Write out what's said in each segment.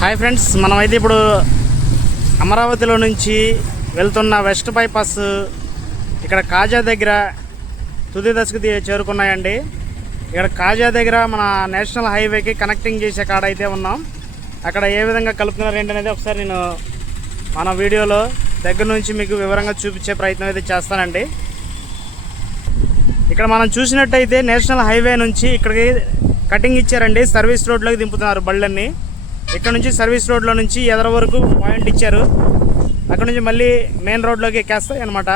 Hi friends, మనమైతే ఇప్పుడు అమరావతిలో నుంచి వెళ్తున్న వెస్ట్ బైపాస్ ఇక్కడ కాజా దగ్గర తుది దశకు చేరుకున్నాయండి. ఇక్కడ కాజా దగ్గర మన నేషనల్ హైవేకి కనెక్టింగ్ చేసే కాడ అయితే ఉన్నాం. అక్కడ ఏ విధంగా కలుపుతున్నారు ఏంటనేది ఒకసారి నేను మన వీడియోలో దగ్గర నుంచి మీకు వివరంగా చూపించే ప్రయత్నం అయితే చేస్తానండి. ఇక్కడ మనం చూసినట్టయితే నేషనల్ హైవే నుంచి ఇక్కడికి కటింగ్ ఇచ్చారండి. సర్వీస్ రోడ్లోకి దింపుతున్నారు బళ్ళన్నీ. ఇక్కడ నుంచి సర్వీస్ రోడ్లో నుంచి ఎదర వరకు పాయింట్ ఇచ్చారు. అక్కడ నుంచి మళ్ళీ మెయిన్ రోడ్లోకి ఎక్కేస్తాయి అనమాట.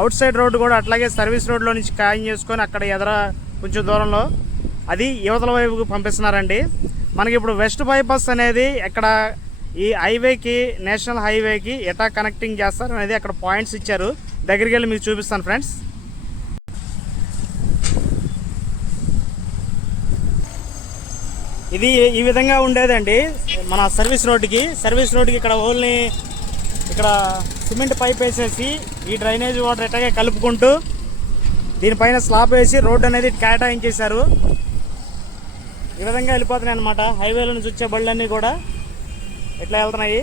అవుట్ సైడ్ రోడ్డు కూడా అట్లాగే సర్వీస్ రోడ్లో నుంచి ఖాయం చేసుకొని అక్కడ ఎదర కొంచెం దూరంలో అది యువతల వైపుకు పంపిస్తున్నారండి. మనకి ఇప్పుడు వెస్ట్ బైపాస్ అనేది ఎక్కడ ఈ హైవేకి నేషనల్ హైవేకి ఎటా కనెక్టింగ్ చేస్తారు అనేది అక్కడ పాయింట్స్ ఇచ్చారు. దగ్గరికి వెళ్ళి మీకు చూపిస్తాను ఫ్రెండ్స్. ఇది ఈ విధంగా ఉండేదండి మన సర్వీస్ రోడ్డుకి ఇక్కడ ఓన్లీ ఇక్కడ సిమెంట్ పైప్ వేసేసి ఈ డ్రైనేజ్ వాటర్ ఎట్లాగే కలుపుకుంటూ దీనిపైన స్లాబ్ వేసి రోడ్డు అనేది కేటాయించేశారు. ఈ విధంగా వెళ్ళిపోతున్నాయి అనమాట. హైవేలో నుంచి వచ్చే బళ్ళన్నీ కూడా ఎట్లా వెళ్తున్నాయి.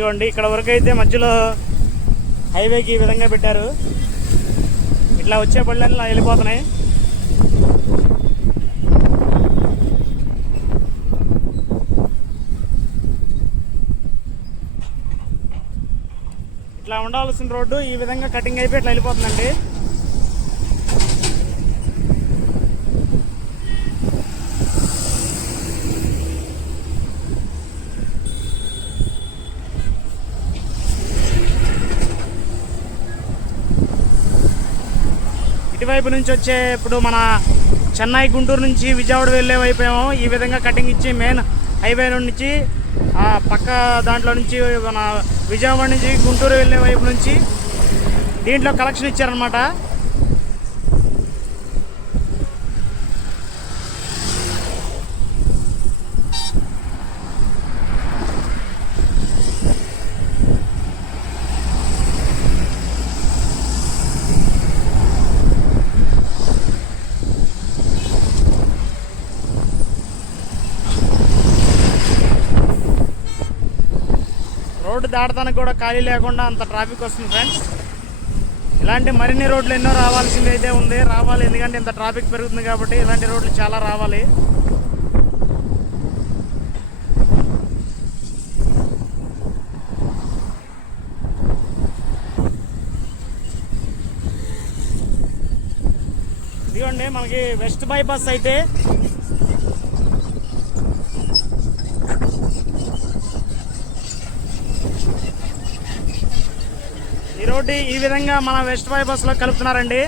ఇదిగోండి, ఇక్కడ వరకు అయితే మధ్యలో హైవేకి ఈ విధంగా పెట్టారు. ఇట్లా వచ్చే బళ్ళని ఇలా వెళ్ళిపోతున్నాయి. ఇట్లా ఉండాల్సిన రోడ్డు ఈ విధంగా కటింగ్ అయిపోయి ఇట్లా వెళ్ళిపోతుందండి. ఇటువైపు నుంచి వచ్చే ఇప్పుడు మన చెన్నై గుంటూరు నుంచి విజయవాడ వెళ్ళే వైపు ఏమో ఈ విధంగా కటింగ్ ఇచ్చి మెయిన్ హైవే నుంచి పక్క దాంట్లో నుంచి మన విజయవాడ నుంచి గుంటూరు వెళ్ళే వైపు నుంచి దీంట్లో కలెక్షన్ ఇచ్చారనమాట. రోడ్డు దాటడానికి కూడా ఖాళీ లేకుండా అంత ట్రాఫిక్ వస్తుంది ఫ్రెండ్స్. ఇలాంటి మరిన్ని రోడ్లు ఎన్నో రావాల్సింది అయితే ఉంది, రావాలి. ఎందుకంటే ఇంత ట్రాఫిక్ పెరుగుతుంది కాబట్టి ఇలాంటి రోడ్లు చాలా రావాలి. ఇదిగోండి మనకి వెస్ట్ బైపాస్ అయితే ఈ రోడ్డు ఈ విధంగా మన వెస్ట్ బైపాస్ లో కలుపుతున్నారండి.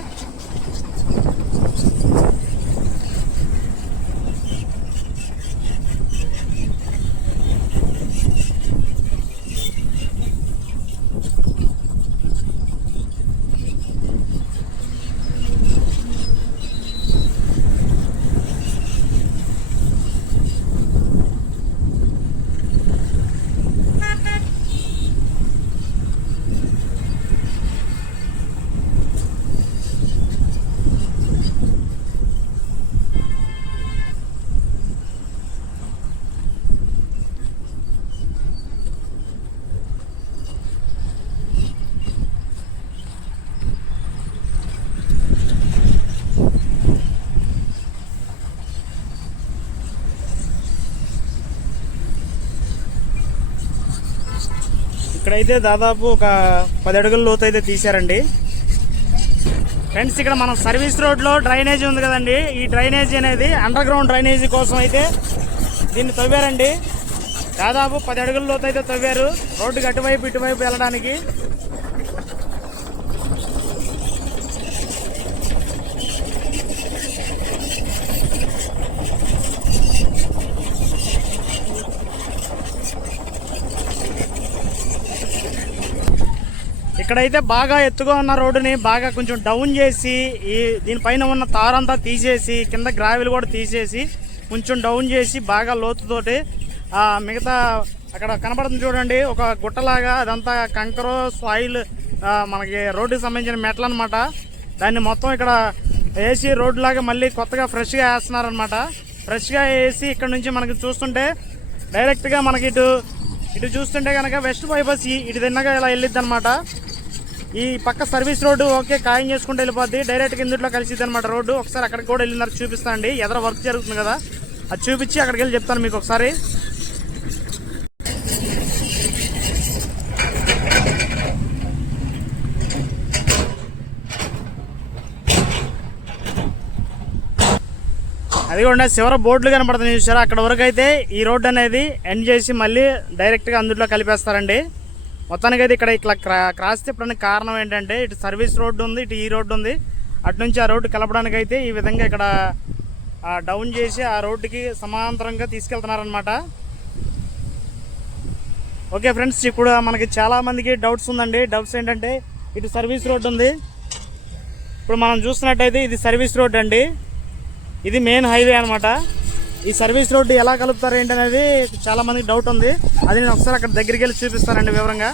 ఇక్కడైతే దాదాపు ఒక 10 అడుగుల లోతు అయితే తీశారండి ఫ్రెండ్స్. ఇక్కడ మనం సర్వీస్ రోడ్లో డ్రైనేజీ ఉంది కదండి, ఈ డ్రైనేజీ అనేది అండర్ గ్రౌండ్ డ్రైనేజీ కోసం అయితే దీన్ని తవ్వారండి. దాదాపు 10 అడుగుల లోతు అయితే తవ్వారు రోడ్డుకి అటువైపు ఇటువైపు వెళ్ళడానికి. ఇక్కడైతే బాగా ఎత్తుగా ఉన్న రోడ్డుని బాగా కొంచెం డౌన్ చేసి దీనిపైన ఉన్న తారంతా తీసేసి కింద గ్రావెల్ కూడా తీసేసి కొంచెం డౌన్ చేసి బాగా లోతుతోటి మిగతా అక్కడ కనపడుతుంది చూడండి, ఒక గుట్టలాగా అదంతా కంకర సాయిల్, మనకి రోడ్డుకి సంబంధించిన మెట్లు అనమాట. దాన్ని మొత్తం ఇక్కడ వేసి రోడ్డు లాగా మళ్ళీ కొత్తగా ఫ్రెష్గా వేస్తున్నారనమాట. ఫ్రెష్గా వేసి ఇక్కడ నుంచి మనకి చూస్తుంటే డైరెక్ట్గా మనకి ఇటు చూస్తుంటే కనుక వెస్ట్ బైపాస్ ఇటు తిన్నగా ఇలా వెళ్ళిద్ది అనమాట. ఈ పక్క సర్వీస్ రోడ్డు ఓకే ఖాయం చేసుకుంటూ వెళ్ళిపోద్ది, డైరెక్ట్గా ఇందులో కలిసిద్ది అనమాట రోడ్డు. ఒకసారి అక్కడికి కూడా వెళ్ళినారు చూపిస్తా అండి, ఎదర వర్క్ జరుగుతుంది కదా, అది చూపించి అక్కడికి వెళ్ళి చెప్తాను మీకు ఒకసారి. అది కూడా చివర బోర్డులు కనపడుతున్నాయి చూసారా, అక్కడ వరకు అయితే ఈ రోడ్డు అనేది ఎండ్ చేసి మళ్ళీ డైరెక్ట్గా అందులో కలిపేస్తారండి. మొత్తానికి అయితే ఇక్కడ ఇట్లా క్రాస్ తిప్పడానికి కారణం ఏంటంటే ఇటు సర్వీస్ రోడ్డు ఉంది, ఇటు ఈ రోడ్డు ఉంది, అటు నుంచి ఆ రోడ్డు కలపడానికి అయితే ఈ విధంగా ఇక్కడ డౌన్ చేసి ఆ రోడ్డుకి సమాంతరంగా తీసుకెళ్తున్నారనమాట. ఓకే ఫ్రెండ్స్, ఇప్పుడు మనకి చాలామందికి డౌట్స్ ఉందండి. డౌట్స్ ఏంటంటే ఇటు సర్వీస్ రోడ్డు ఉంది, ఇప్పుడు మనం చూస్తున్నట్టయితే ఇది సర్వీస్ రోడ్డు అండి, ఇది మెయిన్ హైవే అనమాట. ఈ సర్వీస్ రోడ్డు ఎలా కలుపుతారు ఏంటి అనేది చాలా మందికి డౌట్ ఉంది. అది నేను ఒకసారి అక్కడ దగ్గరికి వెళ్ళి చూపిస్తానండి వివరంగా.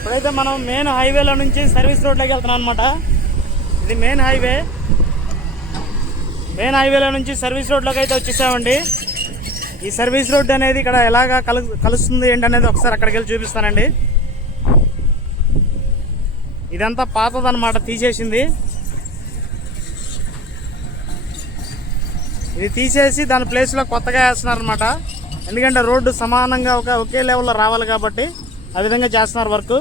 ఇప్పుడైతే మనం మెయిన్ హైవేలో నుంచి సర్వీస్ రోడ్లోకి వెళ్తున్నాం అనమాట. ఇది మెయిన్ హైవేలో నుంచి సర్వీస్ రోడ్లోకి అయితే వచ్చేసామండి. ఈ సర్వీస్ రోడ్ అనేది ఇక్కడ ఎలాగా కలుస్తుంది ఏంటనేది ఒకసారి అక్కడికి వెళ్ళి చూపిస్తానండి. ఇదంతా పాతదనమాట, తీసేసింది. ఇది తీసేసి దాని ప్లేస్లో కొత్తగా వేస్తున్నారనమాట. ఎందుకంటే రోడ్డు సమానంగా ఒకే లెవెల్లో రావాలి కాబట్టి ఆ విధంగా చేస్తున్నారు వర్క్.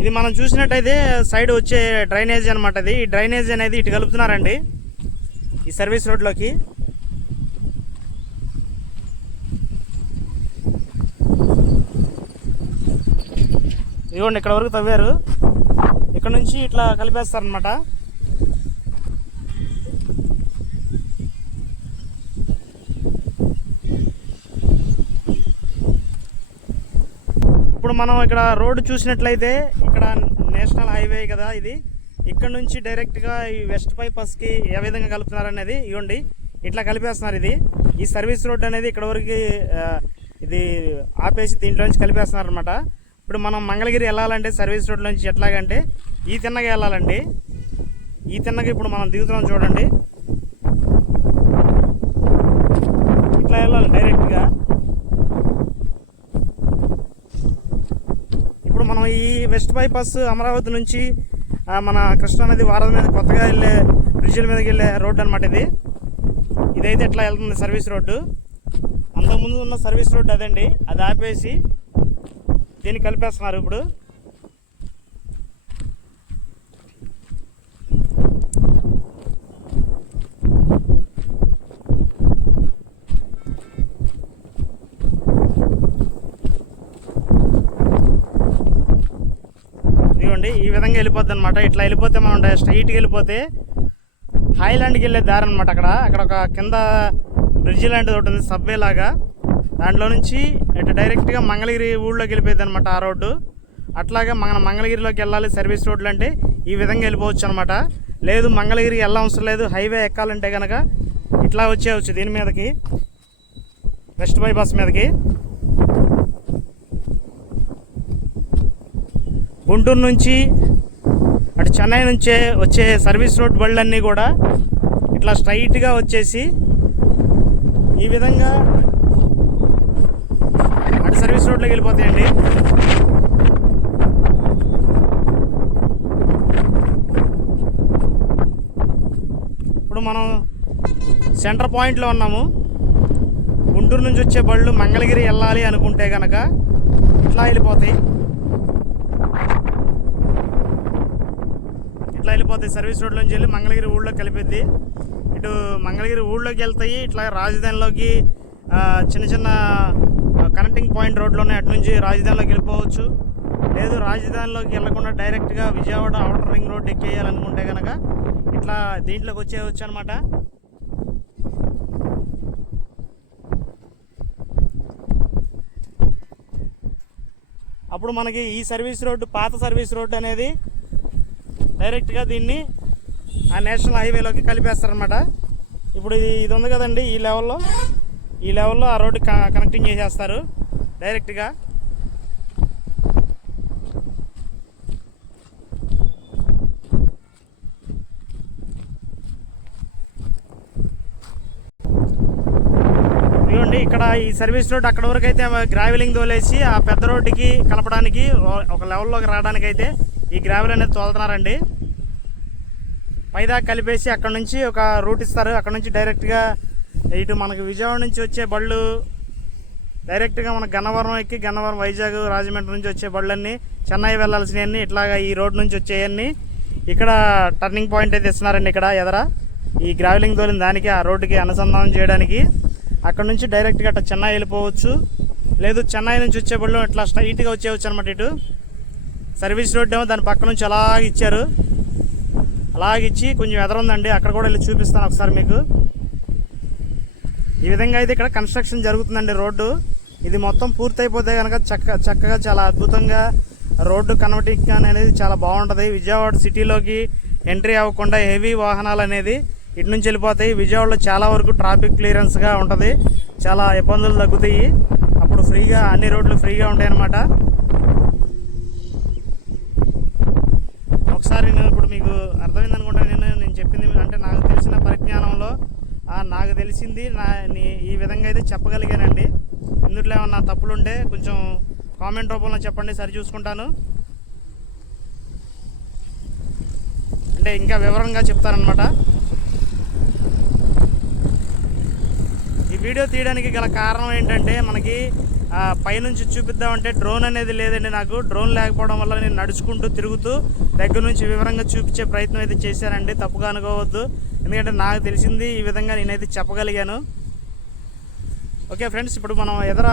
ఇది మనం చూసినట్టయితే సైడ్ వచ్చే డ్రైనేజ్ అనమాట. ఇది ఈ డ్రైనేజ్ అనేది ఇటు కలుపుతున్నారండి ఈ సర్వీస్ రోడ్లోకి. ఇదిగోండి ఇక్కడ వరకు తవ్వారు, ఇక్కడ నుంచి ఇట్లా కలిపేస్తారనమాట. ఇప్పుడు మనం ఇక్కడ రోడ్డు చూసినట్లయితే ఇక్కడ నేషనల్ హైవే కదా ఇది, ఇక్కడ నుంచి డైరెక్ట్గా ఈ వెస్ట్ బైపాస్కి ఏ విధంగా కలుపుతున్నారు అనేది ఇవ్వండి ఇట్లా కలిపేస్తున్నారు. ఇది ఈ సర్వీస్ రోడ్ అనేది ఇక్కడ వరకు ఇది ఆపేసి దీంట్లోంచి కలిపేస్తున్నారు అనమాట. ఇప్పుడు మనం మంగళగిరి వెళ్ళాలంటే సర్వీస్ రోడ్ నుంచి ఎట్లాగంటే ఈ తిన్నగా వెళ్ళాలండి. ఈ తిన్నగా ఇప్పుడు మనం దిగుతున్నాం చూడండి, ఇట్లా వెళ్ళాలి డైరెక్ట్గా. ఇప్పుడు మనం ఈ వెస్ట్ బైపాస్ అమరావతి నుంచి మన కృష్ణానది వారధి మీద కొత్తగా వెళ్ళే బ్రిడ్జిల మీదకి వెళ్ళే రోడ్డు అనమాట. ఇదైతే ఎట్లా వెళ్తుంది సర్వీస్ రోడ్డు. అంతకుముందు ఉన్న సర్వీస్ రోడ్డు అదండి, అది ఆపేసి దీన్ని కలిపేస్తున్నారు ఇప్పుడు. ఇదిగోండి ఈ విధంగా వెళ్ళిపోద్ది అనమాట. ఇట్లా వెళ్ళిపోతే మనం స్ట్రైట్గా వెళ్ళిపోతే హాయ్లాండ్కి వెళ్ళే దారి అనమాట. అక్కడ ఒక కింద బ్రిడ్జ్ లాంటిది ఒకటి ఉంది, సబ్వే లాగా. దాంట్లో నుంచి ఇటు డైరెక్ట్గా మంగళగిరి ఊళ్ళోకి వెళ్ళిపోయింది అనమాట ఆ రోడ్డు. అట్లాగే మన మంగళగిరిలోకి వెళ్ళాలి సర్వీస్ రోడ్లు అంటే ఈ విధంగా వెళ్ళిపోవచ్చు అనమాట. లేదు మంగళగిరికి వెళ్ళవసరం లేదు, హైవే ఎక్కాలంటే కనుక ఇట్లా వచ్చేయచ్చు దీని మీదకి, వెస్ట్ బైపాస్ మీదకి. గుంటూరు నుంచి అటు చెన్నై నుంచే వచ్చే సర్వీస్ రోడ్ బళ్ళన్నీ కూడా ఇట్లా స్ట్రైట్గా వచ్చేసి ఈ విధంగా అటు సర్వీస్ రోడ్లోకి వెళ్ళిపోతాయండి. ఇప్పుడు మనం సెంటర్ పాయింట్లో ఉన్నాము. గుంటూరు నుంచి వచ్చే బళ్ళు మంగళగిరి వెళ్ళాలి అనుకుంటే కనుక ఇట్లా వెళ్ళిపోతాయి, ఇట్లా వెళ్ళిపోతాయి. సర్వీస్ రోడ్లోంచి వెళ్ళి మంగళగిరి ఊళ్ళోకి కలిపిద్ది. ఇటు మంగళగిరి ఊళ్ళోకి వెళ్తాయి, ఇట్లా రాజధానిలోకి చిన్న చిన్న కనెక్టింగ్ పాయింట్ రోడ్లోనే అటు నుంచి రాజధానిలోకి వెళ్ళిపోవచ్చు. లేదు రాజధానిలోకి వెళ్ళకుండా డైరెక్ట్గా విజయవాడ అవుటర్ రింగ్ రోడ్ ఎక్కేయాలనుకుంటే కనుక ఇట్లా దీంట్లోకి వచ్చేయచ్చు అనమాట. అప్పుడు మనకి ఈ సర్వీస్ రోడ్డు, పాత సర్వీస్ రోడ్డు అనేది డైరెక్ట్గా దీన్ని ఆ నేషనల్ హైవేలోకి కలిపేస్తారనమాట. ఇప్పుడు ఇది ఉంది కదండి, ఈ లెవెల్లో ఆ రోడ్డు కనెక్టింగ్ చేసేస్తారు డైరెక్ట్గా. ఇదిగోండి ఇక్కడ ఈ సర్వీస్ రోడ్ అక్కడ వరకు అయితే గ్రావెలింగ్ తోలేసి ఆ పెద్ద రోడ్డుకి కలపడానికి ఒక లెవెల్లోకి రావడానికి అయితే ఈ గ్రావెల్ అనేది తోలుతున్నారండి. పైదాకా కలిపేసి అక్కడ నుంచి ఒక రూట్ ఇస్తారు. అక్కడ నుంచి డైరెక్ట్గా ఇటు మనకు విజయవాడ నుంచి వచ్చే బళ్ళు డైరెక్ట్గా మనకు గన్నవరం ఎక్కి గన్నవరం, వైజాగ్, రాజమండ్రి నుంచి వచ్చే బళ్ళన్నీ చెన్నై వెళ్ళాల్సినవన్నీ ఇట్లాగా ఈ రోడ్ నుంచి వచ్చేయన్నీ ఇక్కడ టర్నింగ్ పాయింట్ అయితే ఇస్తున్నారండి. ఇక్కడ ఎదర ఈ గ్రావెలింగ్ తోలిన దానికి ఆ రోడ్డుకి అనుసంధానం చేయడానికి అక్కడ నుంచి డైరెక్ట్గా అట్లా చెన్నై వెళ్ళిపోవచ్చు. లేదు చెన్నై నుంచి వచ్చే బళ్ళు ఇట్లా స్ట్రైట్గా వచ్చేవచ్చు అనమాట. ఇటు సర్వీస్ రోడ్ ఏమో దాని పక్క నుంచి అలాగ ఇచ్చారు. అలాగిచ్చి కొంచెం ఎదరుందండి, అక్కడ కూడా వెళ్ళి చూపిస్తాను ఒకసారి మీకు. ఈ విధంగా అయితే ఇక్కడ కన్స్ట్రక్షన్ జరుగుతుందండి రోడ్డు. ఇది మొత్తం పూర్తయిపోతే కనుక చక్కగా చాలా అద్భుతంగా రోడ్డు కన్వర్టింగ్ అనేది చాలా బాగుంటుంది. విజయవాడ సిటీలోకి ఎంట్రీ అవ్వకుండా హెవీ వాహనాలు అనేది ఇటు నుంచి వెళ్ళిపోతాయి. విజయవాడలో చాలా వరకు ట్రాఫిక్ క్లియరెన్స్గా ఉంటుంది, చాలా ఇబ్బందులు తగ్గుతాయి. అప్పుడు ఫ్రీగా అన్ని రోడ్లు ఫ్రీగా ఉంటాయి అన్నమాట. ఒకసారి నేను ఇప్పుడు మీకు అర్థమైంది అనుకుంటా. నేను చెప్పింది అంటే నాకు తెలిసిన పరిజ్ఞానంలో నాకు తెలిసింది ఈ విధంగా అయితే చెప్పగలిగానండి. ఇందులో ఏమన్నా తప్పులుంటే కొంచెం కామెంట్ రూపంలో చెప్పండి, సరి చూసుకుంటాను. అంటే ఇంకా వివరంగా చెప్తానమాట. ఈ వీడియో తీయడానికి గల కారణం ఏంటంటే మనకి పైనుంచి చూపిద్దామంటే డ్రోన్ అనేది లేదండి నాకు. డ్రోన్ లేకపోవడం వల్ల నేను నడుచుకుంటూ తిరుగుతూ దగ్గర నుంచి వివరంగా చూపించే ప్రయత్నం అయితే చేశానండి, తప్పుగా అనుకోవద్దు. ఎందుకంటే నాకు తెలిసింది ఈ విధంగా నేనైతే చెప్పగలిగాను. ఓకే ఫ్రెండ్స్, ఇప్పుడు మనం ఎదర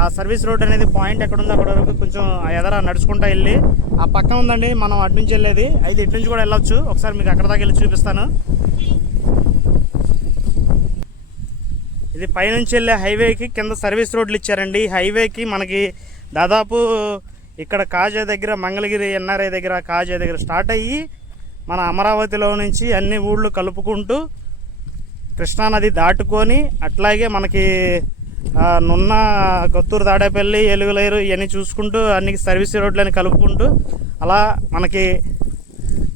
ఆ సర్వీస్ రోడ్ అనేది పాయింట్ ఎక్కడ ఉందో అక్కడ వరకు కొంచెం ఎదర నడుచుకుంటూ వెళ్ళి ఆ పక్కన ఉందండి మనం అటు నుంచి వెళ్ళేది. అయితే ఇటు నుంచి కూడా వెళ్ళొచ్చు. ఒకసారి మీకు అక్కడ దాకా వెళ్ళి చూపిస్తాను. ఇది పైనుంచి వెళ్ళే హైవేకి కింద సర్వీస్ రోడ్లు ఇచ్చారండి. ఈ హైవేకి మనకి దాదాపు ఇక్కడ కాజా దగ్గర, మంగళగిరి ఎన్ఆర్ఐ దగ్గర, కాజా దగ్గర స్టార్ట్ అయ్యి మన అమరావతిలో నుంచి అన్ని ఊళ్ళు కలుపుకుంటూ కృష్ణానది దాటుకొని అట్లాగే మనకి నున్న, కొత్తూరు, తాడేపల్లి, ఎలుగులేరు ఇవన్నీ చూసుకుంటూ అన్ని సర్వీస్ రోడ్లని కలుపుకుంటూ అలా మనకి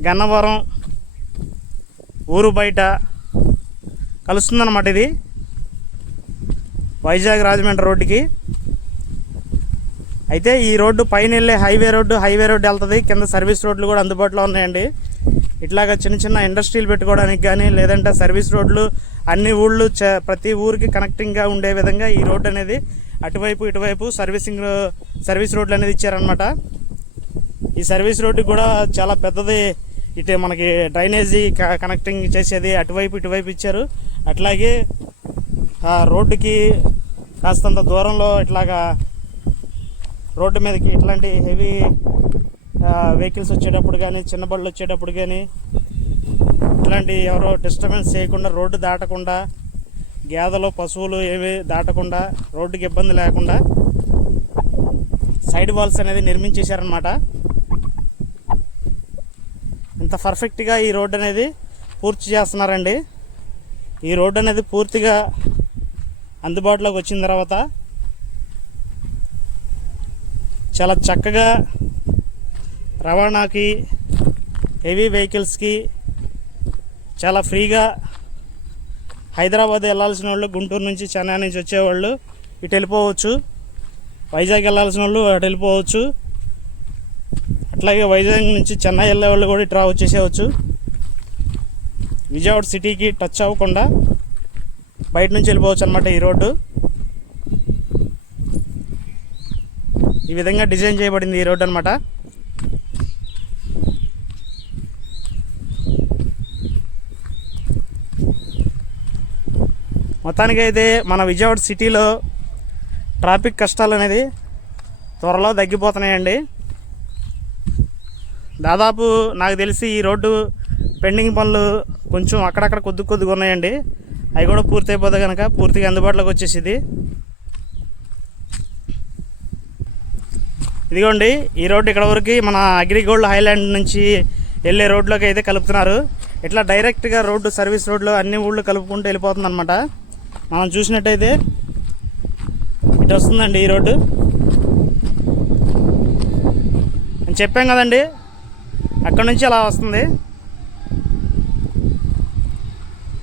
గన్నవరం ఊరు బయట కలుస్తుందన్నమాట. ఇది వైజాగ్ రాజమండ్రి రోడ్డుకి. అయితే ఈ రోడ్డు పైన వెళ్ళే హైవే రోడ్డు వెళ్తుంది. కింద సర్వీస్ రోడ్లు కూడా అందుబాటులో ఉన్నాయండి. ఇట్లాగా చిన్న చిన్న ఇండస్ట్రీలు పెట్టుకోవడానికి కానీ లేదంటే సర్వీస్ రోడ్లు అన్ని ఊళ్ళు ప్రతి ఊరికి కనెక్టింగ్గా ఉండే విధంగా ఈ రోడ్డు అనేది అటువైపు ఇటువైపు సర్వీస్ రోడ్లు అనేది ఇచ్చారనమాట. ఈ సర్వీస్ రోడ్డు కూడా చాలా పెద్దది. ఇటు మనకి డ్రైనేజీ కనెక్టింగ్ చేసేది అటువైపు ఇటువైపు ఇచ్చారు. అట్లాగే ఆ రోడ్డుకి కాస్తంత దూరంలో ఇట్లాగా రోడ్డు మీదకి ఇట్లాంటి హెవీ వెహికల్స్ వచ్చేటప్పుడు కానీ, చిన్న బళ్ళు వచ్చేటప్పుడు కానీ ఇట్లాంటి ఎవరో డిస్టర్బెన్స్ చేయకుండా, రోడ్డు దాటకుండా, గేదెలు, పశువులు ఏవి దాటకుండా, రోడ్డుకి ఇబ్బంది లేకుండా సైడ్ వాల్స్ అనేది నిర్మించేశారనమాట. ఇంత పర్ఫెక్ట్గా ఈ రోడ్డు అనేది పూర్తి చేస్తున్నారండి. ఈ రోడ్డు అనేది పూర్తిగా అందుబాటులోకి వచ్చిన తర్వాత చాలా చక్కగా రవాణాకి, హెవీ వెహికల్స్కి చాలా ఫ్రీగా హైదరాబాద్ వెళ్ళాల్సిన వాళ్ళు, గుంటూరు నుంచి, చెన్నై నుంచి వచ్చేవాళ్ళు ఇటు వెళ్ళిపోవచ్చు. వైజాగ్ వెళ్ళాల్సిన వాళ్ళు అటు వెళ్ళిపోవచ్చు. అట్లాగే వైజాగ్ నుంచి చెన్నై వెళ్ళే వాళ్ళు కూడా ఇటు వచ్చేసేవచ్చు. విజయవాడ సిటీకి టచ్ అవ్వకుండా బయట నుంచి వెళ్ళిపోవచ్చు అనమాట ఈ రోడ్డు. ఈ విధంగా డిజైన్ చేయబడింది ఈ రోడ్డు అనమాట. మొత్తానికి అయితే మన విజయవాడ సిటీలో ట్రాఫిక్ కష్టాలు అనేది త్వరలో తగ్గిపోతున్నాయండి. దాదాపు నాకు తెలిసి ఈ రోడ్డు పెండింగ్ పనులు కొంచెం అక్కడక్కడ కొద్దిగా ఉన్నాయండి. అవి కూడా పూర్తి అయిపోతే కనుక పూర్తిగా అందుబాటులోకి వచ్చేసింది. ఇదిగోండి ఈ రోడ్డు ఇక్కడ వరకు మన అగ్రిగోల్డ్ హైలాండ్ నుంచి వెళ్ళే రోడ్లోకి అయితే కలుపుతున్నారు. ఇట్లా డైరెక్ట్గా రోడ్డు సర్వీస్ రోడ్లో అన్ని ఊళ్ళు కలుపుకుంటూ వెళ్ళిపోతుంది అనమాట. మనం చూసినట్టయితే ఇటు వస్తుందండి ఈ రోడ్డు. నేను చెప్పాం కదండి, అక్కడ నుంచి అలా వస్తుంది.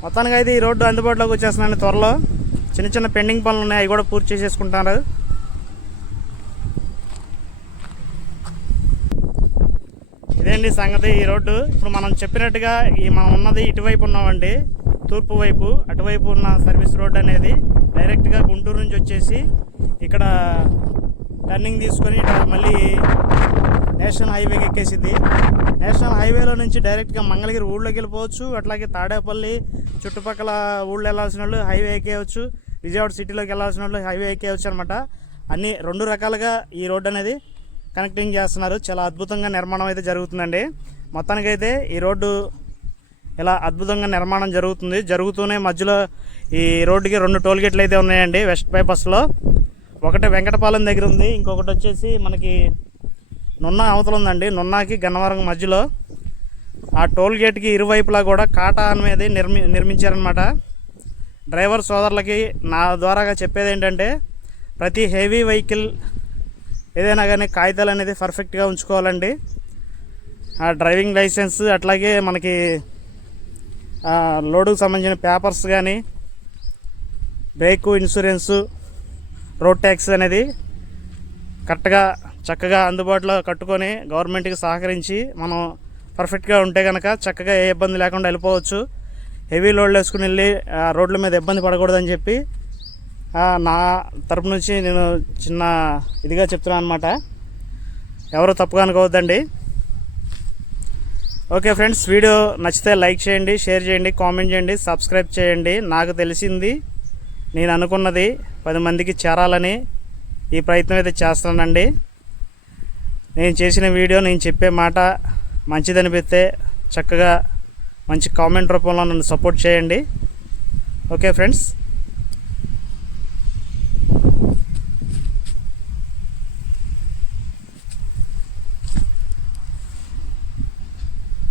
మొత్తానికి అయితే ఈ రోడ్డు అందుబాటులోకి వచ్చేస్తుందండి. త్వరలో చిన్న పెండింగ్ పనులు ఉన్నాయి, అవి కూడా పూర్తి చేసేసుకుంటారు. ఇదేంటి సంగతి ఈ రోడ్డు. ఇప్పుడు మనం చెప్పినట్టుగా మనం ఉన్నది ఇటువైపు ఉన్నామండి, తూర్పు వైపు. అటువైపు ఉన్న సర్వీస్ రోడ్ అనేది డైరెక్ట్గా గుంటూరు నుంచి వచ్చేసి ఇక్కడ టర్నింగ్ తీసుకొని మళ్ళీ నేషనల్ హైవేకి ఎక్కేసింది. నేషనల్ హైవేలో నుంచి డైరెక్ట్గా మంగళగిరి ఊళ్ళోకి వెళ్ళిపోవచ్చు. అట్లాగే తాడేపల్లి చుట్టుపక్కల ఊళ్ళో వెళ్ళాల్సిన వాళ్ళు హైవే ఎక్కేయచ్చు, విజయవాడ సిటీలోకి వెళ్ళాల్సిన వాళ్ళు హైవే ఎక్కేయచ్చు అనమాట. అన్ని 2 రకాలుగా ఈ రోడ్డు అనేది కనెక్టింగ్ చేస్తున్నారు. చాలా అద్భుతంగా నిర్మాణం అయితే జరుగుతుందండి. మొత్తానికైతే ఈ రోడ్డు ఇలా అద్భుతంగా నిర్మాణం జరుగుతూనే మధ్యలో ఈ రోడ్డుకి 2 టోల్ గేట్లు అయితే ఉన్నాయండి వెస్ట్ బైపాస్లో. ఒకటి వెంకటపాలెం దగ్గర ఉంది, ఇంకొకటి వచ్చేసి మనకి నున్నా అవతల ఉందండి. నున్నాకి గన్నవరం మధ్యలో ఆ టోల్ గేట్కి ఇరువైపులా కూడా కాటా అనేది నిర్మించారనమాట. డ్రైవర్ సోదరులకి నా ద్వారాగా చెప్పేది ఏంటంటే, ప్రతి హెవీ వెహికల్ ఏదైనా కానీ కాగితాలు అనేది పర్ఫెక్ట్గా ఉంచుకోవాలండి. ఆ డ్రైవింగ్ లైసెన్స్, అట్లాగే మనకి లోడుకు సంబంధించిన పేపర్స్ కానీ, బ్రేకు, ఇన్సూరెన్సు, రోడ్ ట్యాక్స్ అనేది కరెక్ట్గా చక్కగా అందుబాటులో కట్టుకొని గవర్నమెంట్కి సహకరించి మనం పర్ఫెక్ట్గా ఉంటే కనుక చక్కగా ఏ ఇబ్బంది లేకుండా వెళ్ళిపోవచ్చు. హెవీ లోడ్లు వేసుకుని వెళ్ళి రోడ్ల మీద ఇబ్బంది పడకూడదని చెప్పి నా తరపు నుంచి నేను చిన్న ఇదిగా చెప్తున్నాను అనమాట. ఎవరు తప్పుగా అనుకోవద్దండి. ఓకే ఫ్రెండ్స్, వీడియో నచ్చితే లైక్ చేయండి, షేర్ చేయండి, కామెంట్ చేయండి, సబ్స్క్రైబ్ చేయండి. నాకు తెలిసింది, నేను అనుకున్నది 10 మందికి చేరాలని ఈ ప్రయత్నం అయితే చేస్తానండి. నేను చేసిన వీడియో, నేను చెప్పే మాట మంచిదనిపిస్తే చక్కగా మంచి కామెంట్ రూపంలో నన్ను సపోర్ట్ చేయండి. Okay friends.